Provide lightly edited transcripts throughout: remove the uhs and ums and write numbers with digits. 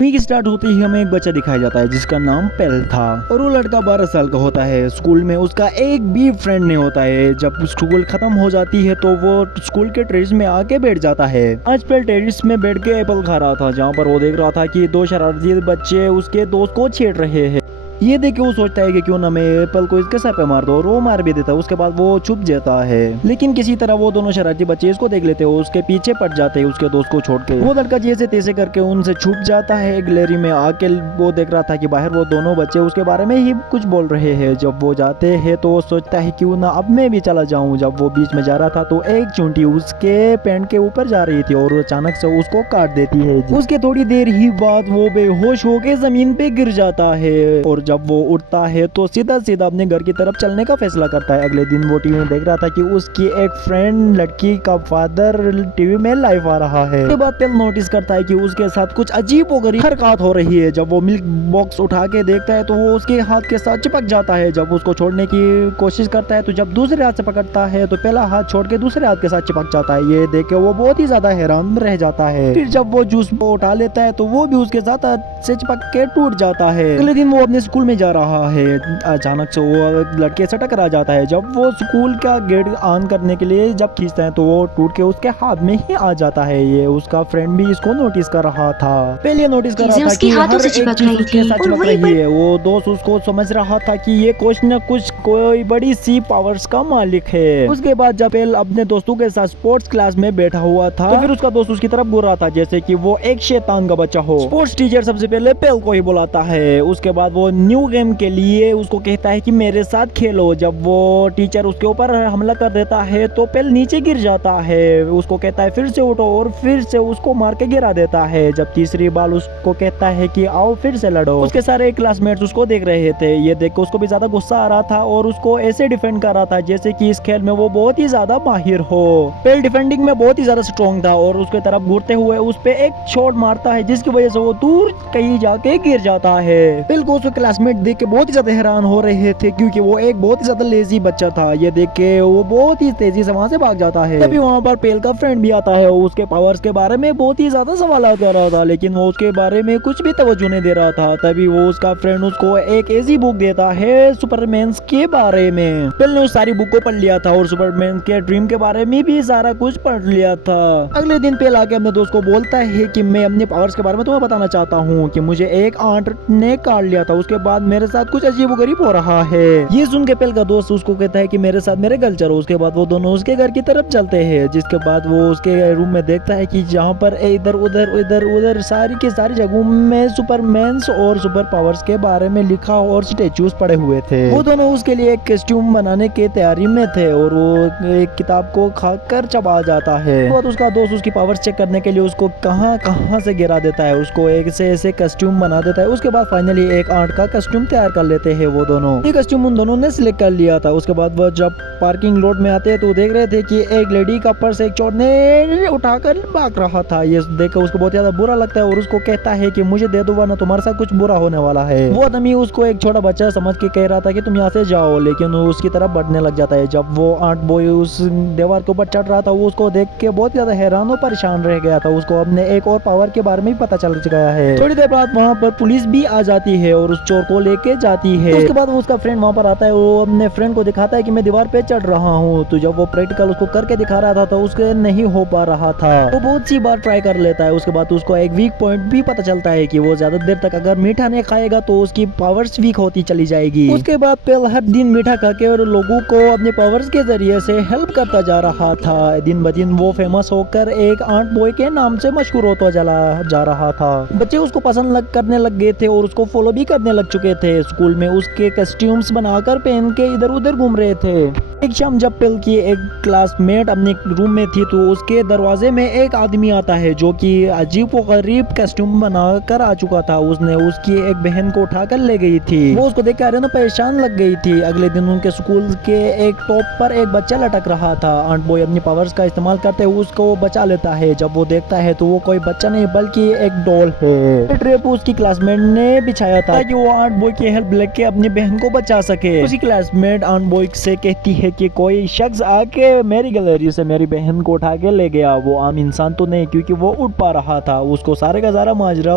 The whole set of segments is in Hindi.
वीक स्टार्ट होते ही हमें एक बच्चा दिखाया जाता है जिसका नाम पेल था और वो लड़का 12 साल का होता है। स्कूल में उसका एक भी फ्रेंड नहीं होता है। जब स्कूल खत्म हो जाती है तो वो स्कूल के टेरेस में आके बैठ जाता है। आज पेल टेरेस में बैठ के एप्पल खा रहा था, जहाँ पर वो देख रहा था कि दो शरारती बच्चे उसके दोस्त को छेड़ रहे हैं। ये देख के वो सोचता है कि क्यों ना मैं एप्पल को इसके सर पे मार दो, और वो मार भी देता है। उसके बाद वो छुप जाता है, लेकिन किसी तरह वो दोनों शरारती बच्चे इसको देख लेते हैं, उसके पीछे पड़ जाते हैं उसके दोस्त को छोड़ के। वो लड़का जैसे तैसे करके उनसे छुप जाता है। गैलरी में आके वो देख रहा था कि बाहर वो दोनों बच्चे उसके बारे में ही कुछ बोल रहे हैं। जब वो जाते हैं तो वो सोचता है क्यों ना अब मैं भी चला जाऊं। जब वो बीच में जा रहा था तो एक चूंटी उसके पैंट के ऊपर जा रही थी और अचानक से उसको काट देती है। उसके थोड़ी देर ही बाद वो बेहोश होके जमीन पे गिर जाता है और जब वो उठता है तो सीधा सीधा अपने घर की तरफ चलने का फैसला करता है। अगले दिन वो टीवी में देख रहा था कि उसकी एक फ्रेंड लड़की का फादर टीवी में लाइव आ रहा है। उसके बाद पेल नोटिस करता है कि उसके साथ कुछ अजीब और गरीब हरकत हो रही है। जब वो मिल्क बॉक्स उठा के देखता है तो वो उसके हाथ के साथ चिपक जाता है। जब उसको छोड़ने की कोशिश करता है तो जब दूसरे हाथ से पकड़ता है तो पहला हाथ छोड़ के दूसरे हाथ के साथ चिपक जाता है। ये देख के वो बहुत ही ज्यादा हैरान रह जाता है। फिर जब वो जूस उठा लेता है तो वो भी उसके साथ से चिपक के टूट जाता है। अगले दिन वो अपने स्कूल में जा रहा है। अचानक से वो लड़के से टकरा जाता है। जब वो स्कूल का गेट ऑन करने के लिए जब खींचता है तो वो टूट के उसके हाथ में ही आ जाता है। ये उसका फ्रेंड भी इसको नोटिस कर रहा था। पहले नोटिस कर रहा था कि हर एक चीज उसके साथ चिपक रही है। वो दोस्त उसको समझ रहा था कि ये कुछ न कुछ कोई बड़ी सी पावर्स का मालिक है। उसके बाद जब पेल अपने दोस्तों के साथ स्पोर्ट्स क्लास में बैठा हुआ था तो फिर उसका दोस्त उसकी तरफ घूर रहा था जैसे कि वो एक शैतान का बच्चा हो। स्पोर्ट्स टीचर सबसे पहले पेल को ही बुलाता है। उसके बाद वो न्यू गेम के लिए उसको कहता है कि मेरे साथ खेलो। जब वो टीचर उसके ऊपर हमला कर देता है तो पेल नीचे गिर जाता है। उसको कहता है फिर से उठो और फिर से उसको मार के गिरा देता है। जब तीसरी बार उसको कहता है कि आओ फिर से लड़ो। उसके सारे क्लासमेट्स उसको देख रहे थे। ये देख के उसको भी ज्यादा गुस्सा आ रहा था और उसको ऐसे डिफेंड कर रहा था जैसे कि इस खेल में वो बहुत ही ज्यादा माहिर हो। पेल डिफेंडिंग में बहुत ही ज्यादा स्ट्रॉन्ग था और उसके तरफ घूरते हुए उस पे एक शॉट मारता है जिसकी वजह से वो दूर कहीं जाके गिर जाता है। पेल को उसके क्लासमेट देख के बहुत ही ज्यादा हैरान हो रहे थे क्योंकि वो एक बहुत ही ज्यादा लेजी बच्चा था। ये देख के वो बहुत ही तेजी से वहाँ से भाग जाता है। तभी वहाँ पर पेल का फ्रेंड भी आता है। उसके पावर्स के बारे में बहुत ही ज्यादा सवाल कर रहा था लेकिन वो उसके बारे में कुछ भी तवज्जो नहीं दे रहा था। तभी वो उसका फ्रेंड उसको एक ऐसी बुक देता है सुपरमैन के बारे में। पेल ने उस सारी बुक को पढ़ लिया था और सुपरमैन के ड्रीम के बारे में भी सारा कुछ पढ़ लिया था। अगले दिन पेल आके अपने दोस्त को बोलता है कि मैं अपने पावर्स के बारे में तुम्हें बताना चाहता हूँ कि मुझे एक आंट ने काट लिया था, उसके बाद मेरे साथ कुछ अजीबोगरीब हो रहा है। ये सुन के पेल का दोस्त उसको कहता है कि मेरे साथ मेरे घर चलो। उसके बाद वो दोनों उसके घर की तरफ चलते हैं। जिसके बाद वो उसके रूम में देखता है कि जहाँ पर इधर उधर सारी की सारी जगहों में सुपरमैन और सुपर पावर्स के बारे में लिखा और स्टेचूज पड़े हुए थे। वो दोनों उसके लिए एक कॉस्ट्यूम बनाने की तैयारी में थे और वो एक किताब को खाकर चबा जाता है। तो उसका दोस्त उसकी पावर्स चेक करने के लिए उसको कहां से गिरा देता है। उसको एक से ऐसे कॉस्ट्यूम बना देता है। उसके बाद फाइनली एक आंट का कॉस्ट्यूम तैयार कर लेते हैं वो दोनों। ये कॉस्ट्यूम उन दोनों ने सिलेक्ट कर लिया था। उसके बाद वो जब पार्किंग लॉट में आते हैं तो देख रहे थे कि एक लेडी का पर्स एक चोर ने उठाकर भाग रहा था। ये देखकर उसको बहुत ज्यादा बुरा लगता है और उसको कहता है कि मुझे दे दो वरना तुम्हारे साथ कुछ बुरा होने वाला है। वो आदमी उसको एक छोटा बच्चा समझ के कह रहा था कि तुम यहाँ से जाओ, लेकिन वो उसकी तरफ बढ़ने लग जाता है। जब वो आंट बॉय उस दीवार के ऊपर चढ़ रहा था वो उसको देख के बहुत ज्यादा हैरान और परेशान रह गया था। उसको अपने एक और पावर के बारे में भी पता चल गया है। थोड़ी देर बाद वहाँ पर पुलिस भी आ जाती है और उस चोर को लेके जाती है। उसके बाद उसका फ्रेंड वहाँ पर आता है। वो अपने फ्रेंड को दिखाता है कि मैं दीवार पे चढ़ रहा हूँ। तो जब वो प्रैक्टिकल उसको करके दिखा रहा था तो उसके नहीं हो पा रहा था। वो बहुत सी बार ट्राई कर लेता है। उसके बाद उसको एक वीक पॉइंट भी पता चलता है कि वो ज्यादा देर तक अगर मीठा नहीं खाएगा तो उसकी पावर्स वीक होती चली जाएगी। उसके बाद पेल हर दिन मीठा खा के और लोगों को अपने पावर्स के जरिए से हेल्प करता जा रहा था। दिन ब दिन वो फेमस होकर एक आंट बॉय के नाम से मशहूर होता जा रहा था। बच्चे उसको पसंद करने लग गए थे और उसको फॉलो भी करने लग चुके थे। स्कूल में उसके कॉस्ट्यूम्स बनाकर पहन के इधर उधर घूम रहे थे। एक शाम जब पेल की एक क्लासमेट अपने रूम में थी तो उसके दरवाजे में एक आदमी आता है जो कि अजीब व गरीब कॉस्ट्यूम बनाकर आ चुका था। उसने उसकी एक बहन को उठाकर ले गई थी। वो उसको देख कर परेशान लग गई थी। अगले दिन उनके स्कूल के एक टॉप पर एक बच्चा लटक रहा था। आंट बॉय अपनी पावर्स का इस्तेमाल करते हुए उसको बचा लेता है। जब वो देखता है तो वो कोई बच्चा नहीं बल्कि एक डॉल है। ट्रैप उसकी क्लासमेट ने बिछाया था ताकि वो आंट बॉय की हेल्प लेके अपनी बहन को बचा सके। उसकी क्लासमेट आंट बॉय से कहती है कि कोई शख्स आके मेरी गैलरी से मेरी बहन को उठा के ले गया। वो आम इंसान तो नहीं क्योंकि वो उठ पा रहा था। उसको सारे का सारा माजरा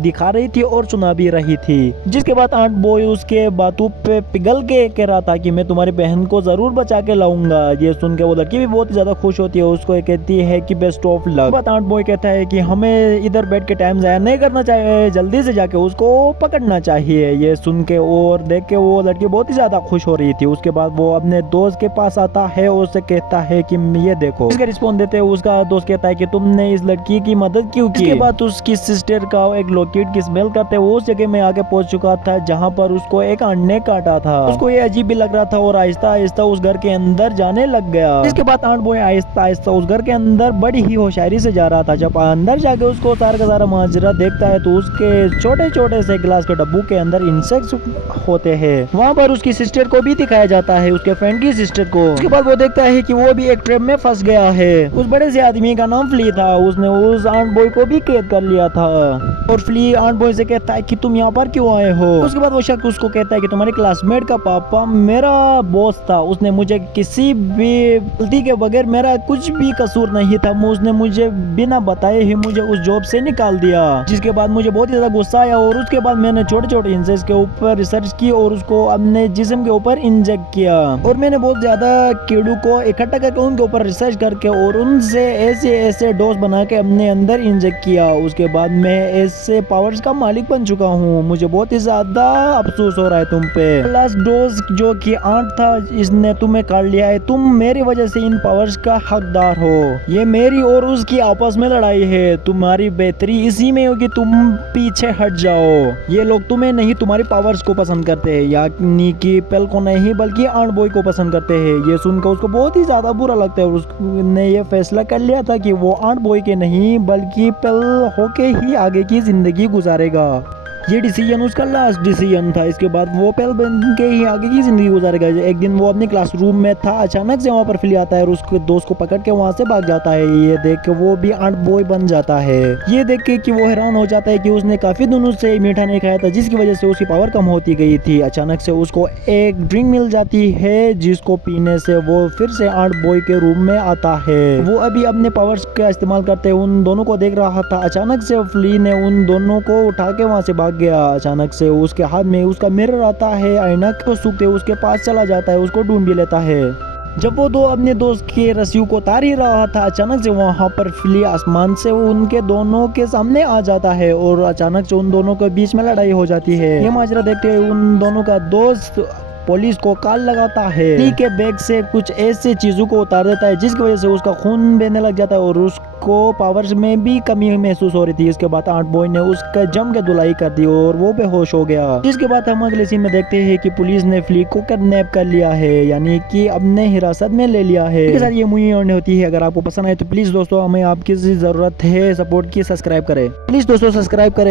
दिखा रही थी और सुना भी रही थी। जिसके बाद आंट बॉय उसके बातों पे पिघल के कह रहा था कि मैं तुम्हारी बहन को जरूर बचा के लाऊंगा। ये सुन के वो लड़की भी बहुत ज्यादा खुश होती है, उसको कहती है कि best of luck. And boy कहता है कि हमें इधर बैठ के टाइम जाया नहीं करना चाहिए, जल्दी से जाके उसको पकड़ना चाहिए। ये सुन के और देख के वो लड़की बहुत ही ज्यादा खुश हो रही थी। उसके बाद वो अपने दोस्त के पास आता है और उससे कहता है कि ये देखो। इसका रिस्पॉन्स देते हुए उसका दोस्त कहता है कि तुमने इस लड़की की मदद क्यों की। इसके बाद उसकी सिस्टर का एक लॉकेट की स्मेल करते हुए उस जगह में आके पहुंच चुका था जहाँ पर उसको एक आंट ने काटा था। उसको ये अजीब भी लग रहा था और आहिस्ता आहिस्ता उस घर के अंदर जाने लग गया। इसके बाद आंट बॉय आहिस्ता आहिस्ता उस घर के अंदर बड़ी ही होशियारी से जा रहा था। जब अंदर जाके उसको सारा का सारा माजरा देखता है तो उसके छोटे छोटे से ग्लास के डब्बू के अंदर इंसेक्ट्स होते हैं। वहाँ पर उसकी सिस्टर को भी दिखाया जाता है, उसके फ्रेंड की सिस्टर को। उसके बाद वो देखता है कि वो भी एक ट्रैप में फंस गया है। उस बड़े से आदमी का नाम फ्ली था, उसने उस आंट बॉय को भी कैद कर लिया था। और फ्ली आंट बॉय से कहता है कि तुम यहाँ पर क्यों आए हो। उसके बाद वो शख्स उसको कहता है कि तुम्हारे क्लासमेट का पापा मेरा बॉस था, उसने मुझे किसी भी गलती के बगैर, मेरा कुछ भी कसूर नहीं था, उसने मुझे बिना बताए ही मुझे उस जॉब से निकाल दिया। जिसके बाद मुझे बहुत ही ज्यादा गुस्सा आया और उसके बाद मैंने छोटे छोटे इंसेक्ट्स के ऊपर रिसर्च की और उसको अपने जिस्म के ऊपर इंजेक्ट किया। और मैंने बहुत ज्यादा कीड़ों को इकट्ठा करके उनके ऊपर रिसर्च करके और उनसे ऐसे ऐसे डोज बना के अपने अंदर इंजेक्ट किया। उसके बाद मैं ऐसे पावर्स का मालिक बन चुका हूँ। मुझे बहुत ही ज्यादा अफसोस हो रहा है तुम पे। लास्ट डोज जो कि आंट था, इसने तुम्हें काट लिया है। तुम मेरी वजह से इन पावर्स का हकदार हो। ये मेरी और उसकी आपस में लड़ाई है। तुम्हारी बेहतरी इसी में होगी, तुम पीछे हट जाओ। ये लोग तुम्हें नहीं, तुम्हारी पावर्स को पसंद करते हैं, यानी कि पेल को नहीं बल्कि आंट बॉय को पसंद करते हैं। ये सुनकर उसको बहुत ही ज्यादा बुरा लगता है और उसने ये फैसला कर लिया था कि वो आंट बॉय के नहीं बल्कि पेल होके ही आगे की जिंदगी गुजारेगा। ये डिसीजन उसका लास्ट डिसीजन था। इसके बाद वो पेल बन के ही आगे की जिंदगी गुजारेगा। एक दिन वो अपने क्लासरूम में था, अचानक से वहाँ पर फ्ली आता है और उसके दोस्त को पकड़ के वहाँ से भाग जाता है। ये देख के वो भी आंट बॉय बन जाता है। ये देख के कि वो हैरान हो जाता है कि उसने काफी दिनों से मीठा नहीं खाया था, जिसकी वजह से उसकी पावर कम होती गई थी। अचानक से उसको एक ड्रिंक मिल जाती है जिसको पीने से वो फिर से आंट बॉय के रूम में आता है। वो अभी अपने पावर्स का इस्तेमाल करते हुए उन दोनों को देख रहा था। अचानक से फ्ली ने उन दोनों को उठा के वहाँ से गया। अचानक से उसके हाथ में उसका मिरर आता है, ऐनक को सूखते उसके पास चला जाता है, उसको ढूंढ भी लेता है। जब वो दो अपने दोस्त के रस्सियों को उतार ही रहा था, अचानक से वहाँ पर फ्ली आसमान से उनके दोनों के सामने आ जाता है और अचानक से उन दोनों के बीच में लड़ाई हो जाती है। ये माजरा देखते हुए उन दोनों का दोस्त पुलिस को कॉल लगाता है। फ्ली के बैग से कुछ ऐसे चीजों को उतार देता है जिसकी वजह से उसका खून बहने लग जाता है और उसको पावर्स में भी कमी महसूस हो रही थी। इसके बाद आंट बॉय ने उसका जम के धुलाई कर दी और वो बेहोश हो गया। जिसके बाद हम अगले सीन में देखते हैं कि पुलिस ने फ्ली को किडनैप कर लिया है, यानी कि अपने हिरासत में ले लिया है। इसके साथ ये मूवी होने होती है। अगर आपको पसंद आए तो प्लीज दोस्तों, हमें आपकी जरूरत है सपोर्ट की, सब्सक्राइब करें प्लीज दोस्तों, सब्सक्राइब करें।